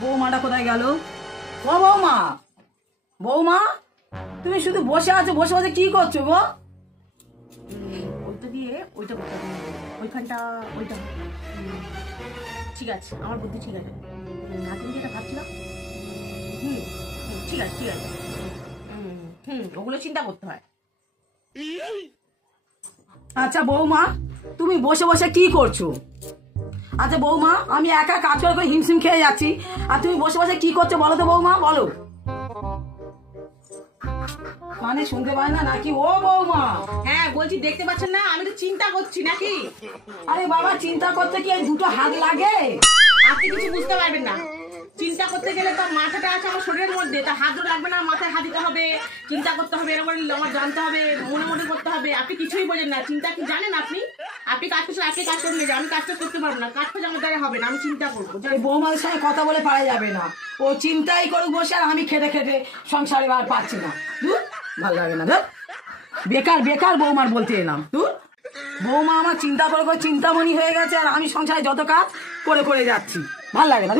বৌমাটা কোথায় গেল? ও বৌমা, বৌমা তুমি শুধু বসে আছো, বসে বসে কি করছো গো? ওইটা দিয়ে ওইটা করতে হবে, ওইখানটা ওইটা। ঠিক আছে, আমার বুদ্ধি ঠিক আছে। নাতিনি যেটা ভাবছিলাম, ঠিক আছে ঠিক আছে। ওগুলো চিন্তা করতে হয়। আচ্ছা বৌমা, তুমি বসে বসে কি করছো? আচ্ছা বৌমা, আমি একা কাজ করে হিমশিম খেয়ে যাচ্ছি, আর তুমি বসে বসে কি করছো বলো তো বৌমা, বলো। মানে শুনতে পায় না নাকি? ও বৌমা, হ্যাঁ বলছি, দেখতে পাচ্ছেন না আমি তো চিন্তা করছি নাকি? আরে বাবা, চিন্তা করতে কি এই দুটো হাত লাগে? আপনি কিছু বুঝতে পারবেন না। চিন্তা করতে গেলে তো মাথাটা আছে আমার শরীরের মধ্যে, তা হাত ধরে লাগবে না, মাথায় হাত দিতে হবে, চিন্তা করতে হবে, এরকম আমার জানতে হবে, মনে মনে করতে হবে। আপনি কিছুই বোঝেন না। চিন্তা কি জানেন আপনি? আপনি কাজ করছেন, আপনি কাজ করে নিয়ে, আমি কাজটা করতে পারবো না। কাজ করে আমার দ্বারা হবে না, আমি চিন্তা করবো। এই বৌমাদের সঙ্গে কথা বলে পারা যাবে না। ও চিন্তাই করুক বসে, আর আমি খেটে খেটে সংসারে আর পাচ্ছি না। ভালো লাগে না, ধর বেকার বেকার বৌমার বলতে এলাম। বৌমা আমার চিন্তা করে চিন্তামণি হয়ে গেছে, আর আমি সংসারে যত কাজ করে করে যাচ্ছি। ভাল লাগে না।